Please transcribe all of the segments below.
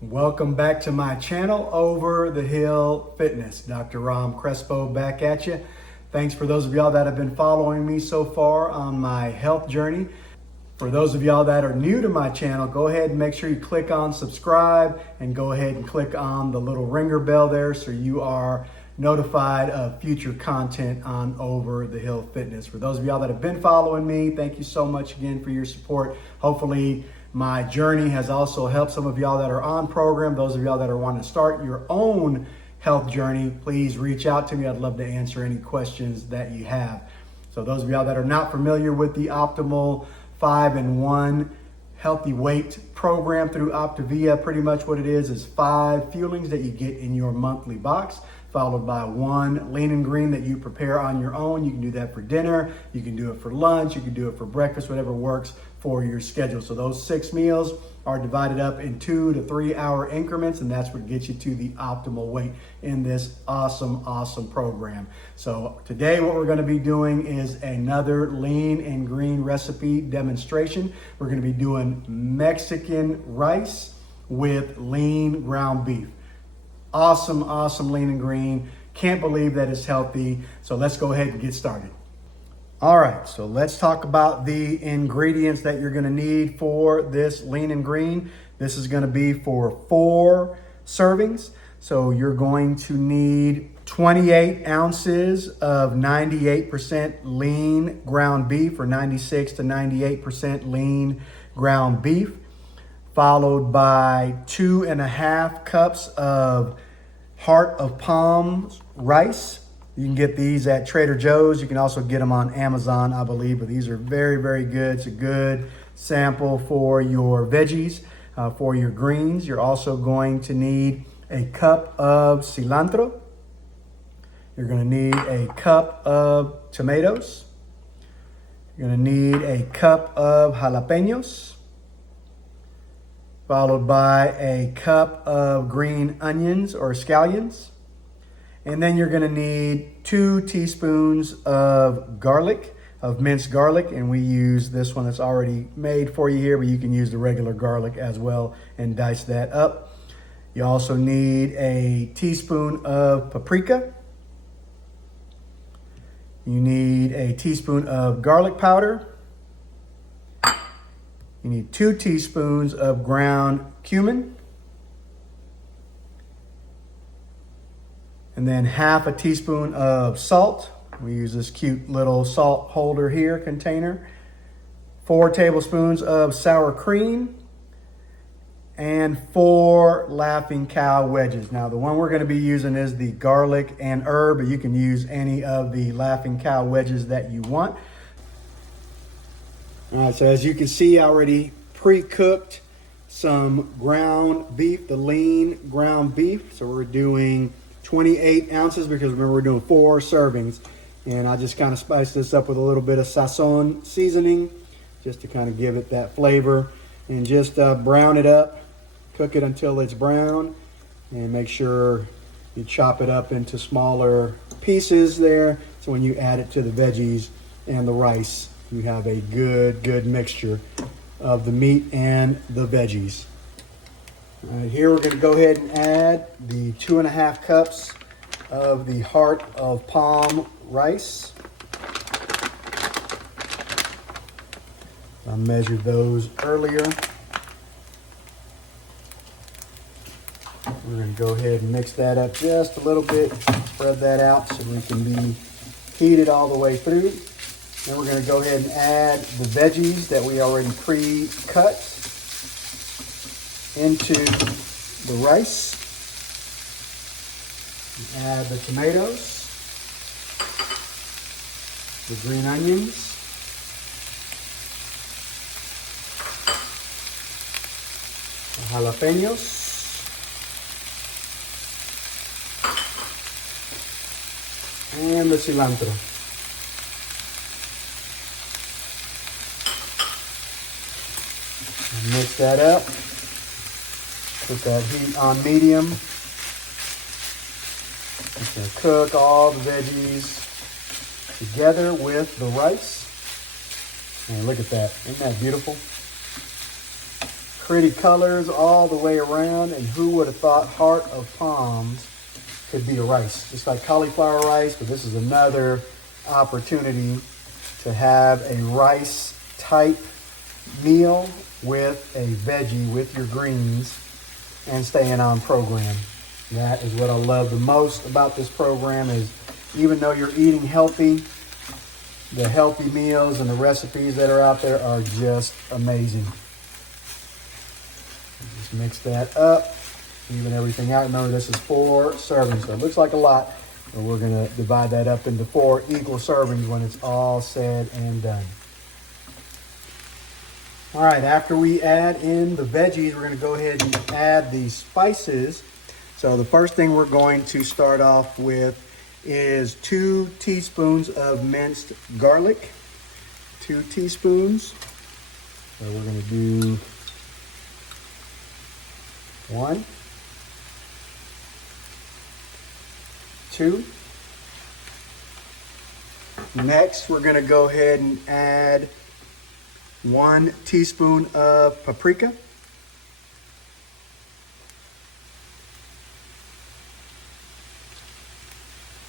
Welcome back to my channel, Over the Hill Fitness. Dr. Ram Crespo back at you. Thanks for those of y'all that have been following me so far on my health journey. For those of y'all that are new to my channel, go ahead and make sure you click on subscribe and go ahead and click on the little ringer bell there so you are notified of future content on Over the Hill Fitness. For those of y'all that have been following me, thank you so much again for your support. Hopefully my journey has also helped some of y'all that are on program. Those of y'all that are wanting to start your own health journey, please reach out to me. I'd love to answer any questions that you have. So those of y'all that are not familiar with the Optimal 5-in-1 Healthy Weight program through Optavia, pretty much what it is 5 fuelings that you get in your monthly box, followed by 1 lean and green that you prepare on your own. You can do that for dinner, you can do it for lunch, you can do it for breakfast, whatever works for your schedule. So those 6 meals are divided up in 2 to 3 hour increments, and that's what gets you to the optimal weight in this awesome program. So today what we're going to be doing is another lean and green recipe demonstration. We're going to be doing Mexican rice with lean ground beef. Awesome lean and green. Can't believe that it's healthy. So let's go ahead and get started. All right, so let's talk about the ingredients that you're gonna need for this lean and green. This is gonna be for 4 servings. So you're going to need 28 ounces of 98% lean ground beef, or 96 to 98% lean ground beef, followed by 2.5 cups of heart of palm rice. You can get these at Trader Joe's. You can also get them on Amazon, I believe, but these are very good. It's a good sample for your veggies, for your greens. You're also going to need a cup of cilantro. You're going to need a cup of tomatoes. You're going to need a cup of jalapenos, followed by a cup of green onions or scallions. And then you're gonna need 2 teaspoons of garlic, of minced garlic. And we use this one that's already made for you here, but you can use the regular garlic as well and dice that up. You also need a teaspoon of paprika. You need a teaspoon of garlic powder. You need 2 teaspoons of ground cumin. And then half a teaspoon of salt. We use this cute little salt holder here, container. 4 tablespoons of sour cream. And 4 Laughing Cow wedges. Now the one we're gonna be using is the garlic and herb, but you can use any of the Laughing Cow wedges that you want. All right, so as you can see, I already pre-cooked some ground beef, the lean ground beef. So we're doing 28 ounces because remember we're doing 4 servings. And I just kind of spice this up with a little bit of sazon seasoning just to kind of give it that flavor. And just brown it up, cook it until it's brown, and make sure you chop it up into smaller pieces there. So when you add it to the veggies and the rice, you have a good mixture of the meat and the veggies. All right, here we're going to go ahead and add the 2.5 cups of the heart of palm rice. I measured those earlier. We're going to go ahead and mix that up just a little bit, spread that out so we can be heated all the way through. Then we're going to go ahead and add the veggies that we already pre-cut into the rice. Add the tomatoes, the green onions, the jalapenos, and the cilantro. Mix that up. Put that heat on medium. Just gonna cook all the veggies together with the rice. And look at that, isn't that beautiful? Pretty colors all the way around, and who would have thought heart of palms could be a rice? Just like cauliflower rice, but this is another opportunity to have a rice type meal with a veggie, with your greens, and staying on program. That is what I love the most about this program, is even though you're eating healthy, the healthy meals and the recipes that are out there are just amazing. Just mix that up, even everything out. Remember, this is 4 servings, so it looks like a lot, but we're gonna divide that up into 4 equal servings when it's all said and done. All right, after we add in the veggies, we're gonna go ahead and add the spices. So the first thing we're going to start off with is 2 teaspoons of minced garlic. 2 teaspoons. So we're gonna do 1, 2. Next, we're gonna go ahead and add 1 teaspoon of paprika.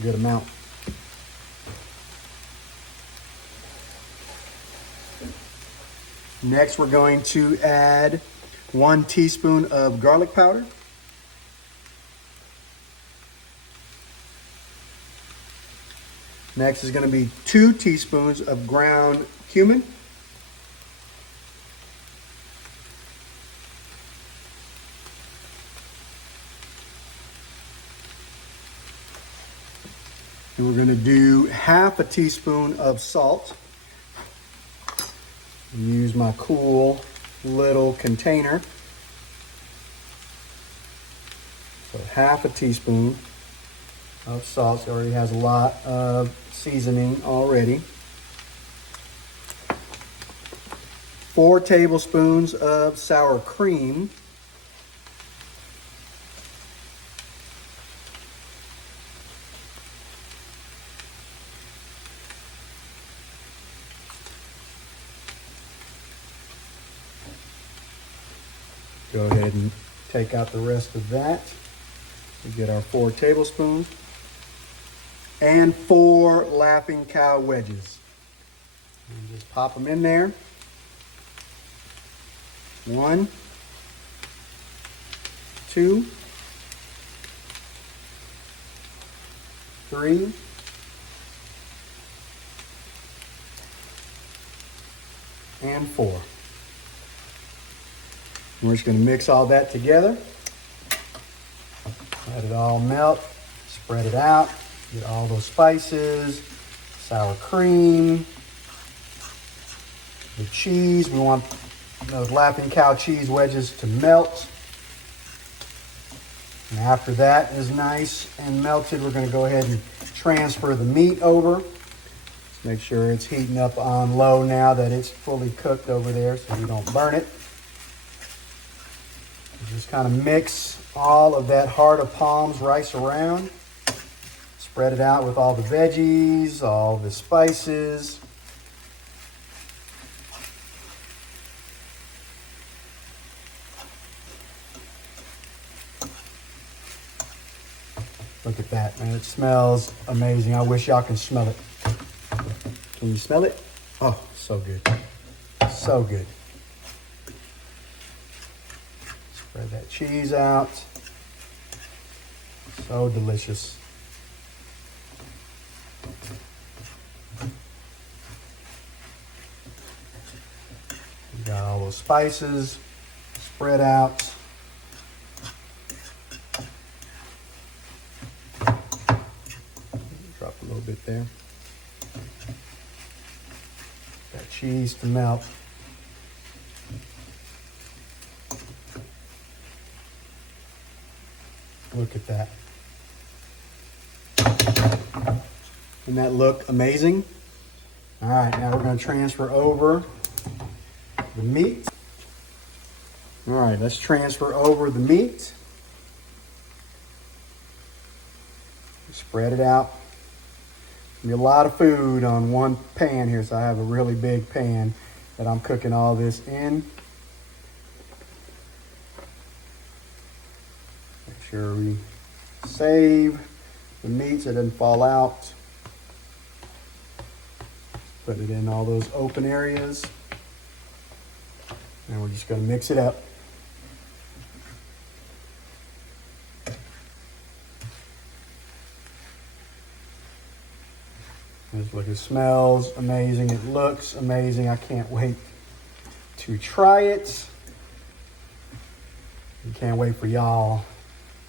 Good amount. Next, we're going to add 1 teaspoon of garlic powder. Next is going to be 2 teaspoons of ground cumin. And we're going to do half a teaspoon of salt. Use my cool little container. So half a teaspoon of salt. It already has a lot of seasoning already. 4 tablespoons of sour cream. Go ahead and take out the rest of that. We get our 4 tablespoons. And 4 Laughing Cow wedges. And just pop them in there. 1, 2, 3, 4. We're just going to mix all that together. Let it all melt. Spread it out. Get all those spices, sour cream, the cheese. We want those Laughing Cow cheese wedges to melt. And after that is nice and melted, we're going to go ahead and transfer the meat over. Just make sure it's heating up on low now that it's fully cooked over there so you don't burn it. Just kind of mix all of that heart of palms rice around. Spread it out with all the veggies, all the spices. Look at that, man. It smells amazing. I wish y'all can smell it. Can you smell it? Oh, so good. So good. Spread that cheese out. So delicious. We got all those spices spread out. Drop a little bit there. Got cheese to melt. Look at that. Doesn't that look amazing? All right, now we're going to transfer over the meat. All right, let's transfer over the meat. Spread it out. Be a lot of food on one pan here, so I have a really big pan that I'm cooking all this in. Make sure we save the meat so it doesn't fall out. Put it in all those open areas. And we're just going to mix it up. Just look, it smells amazing. It looks amazing. I can't wait to try it. I can't wait for y'all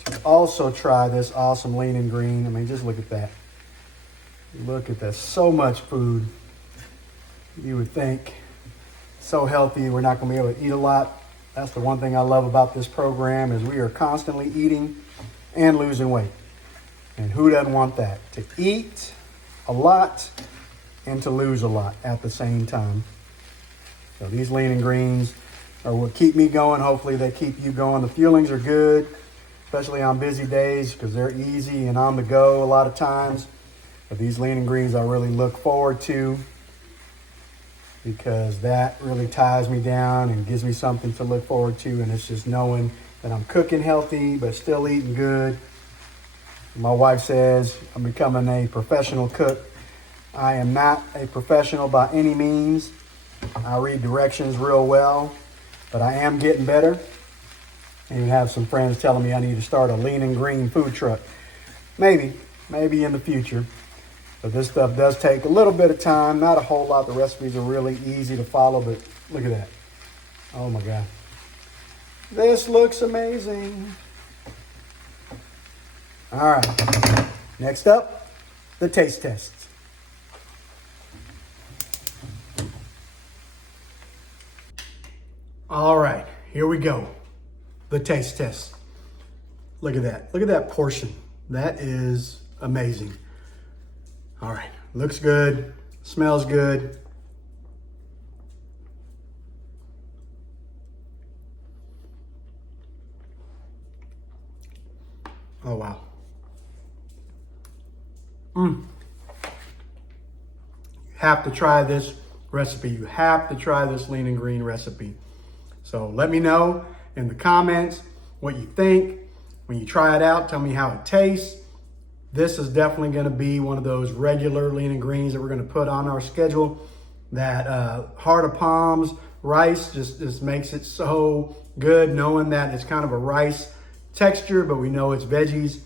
to also try this awesome lean and green. I mean, just look at that. Look at that. So much food. You would think so healthy. We're not going to be able to eat a lot. That's the one thing I love about this program is we are constantly eating and losing weight. And who doesn't want that? To eat a lot and to lose a lot at the same time. So these lean and greens are what keep me going. Hopefully they keep you going. The fuelings are good, especially on busy days because they're easy and on the go a lot of times. But these lean and greens I really look forward to because that really ties me down and gives me something to look forward to. And it's just knowing that I'm cooking healthy but still eating good. My wife says I'm becoming a professional cook. I am not a professional by any means. I read directions real well, but I am getting better. I even have some friends telling me I need to start a lean and green food truck. Maybe in the future. But this stuff does take a little bit of time, not a whole lot. The recipes are really easy to follow, but look at that. Oh my God. This looks amazing. All right, next up, the taste test. All right, here we go. The taste test. Look at that. Look at that portion. That is amazing. All right, looks good, smells good. Oh, wow. You have to try this recipe. You have to try this lean and green recipe. So let me know in the comments what you think. When you try it out, tell me how it tastes. This is definitely going to be one of those regular lean and greens that we're going to put on our schedule. That heart of palms rice just makes it so good, knowing that it's kind of a rice texture, but we know it's veggies.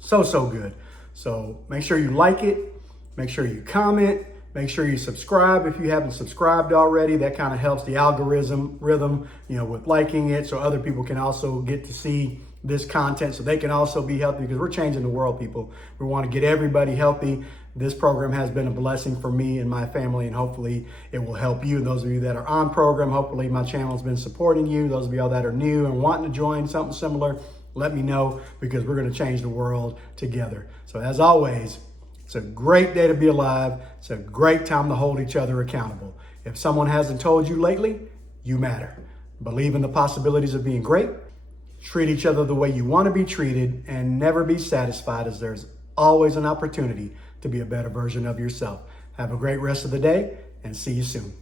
So good. So make sure you like it. Make sure you comment. Make sure you subscribe if you haven't subscribed already. That kind of helps the algorithm rhythm, with liking it, so other people can also get to see this content so they can also be healthy, because we're changing the world, people. We want to get everybody healthy. This program has been a blessing for me and my family, and hopefully it will help you. Those of you that are on program, hopefully my channel has been supporting you. Those of y'all that are new and wanting to join something similar, let me know, because we're going to change the world together. So as always, it's a great day to be alive. It's a great time to hold each other accountable. If someone hasn't told you lately, you matter. Believe in the possibilities of being great. Treat each other the way you want to be treated, and never be satisfied, as there's always an opportunity to be a better version of yourself. Have a great rest of the day, and see you soon.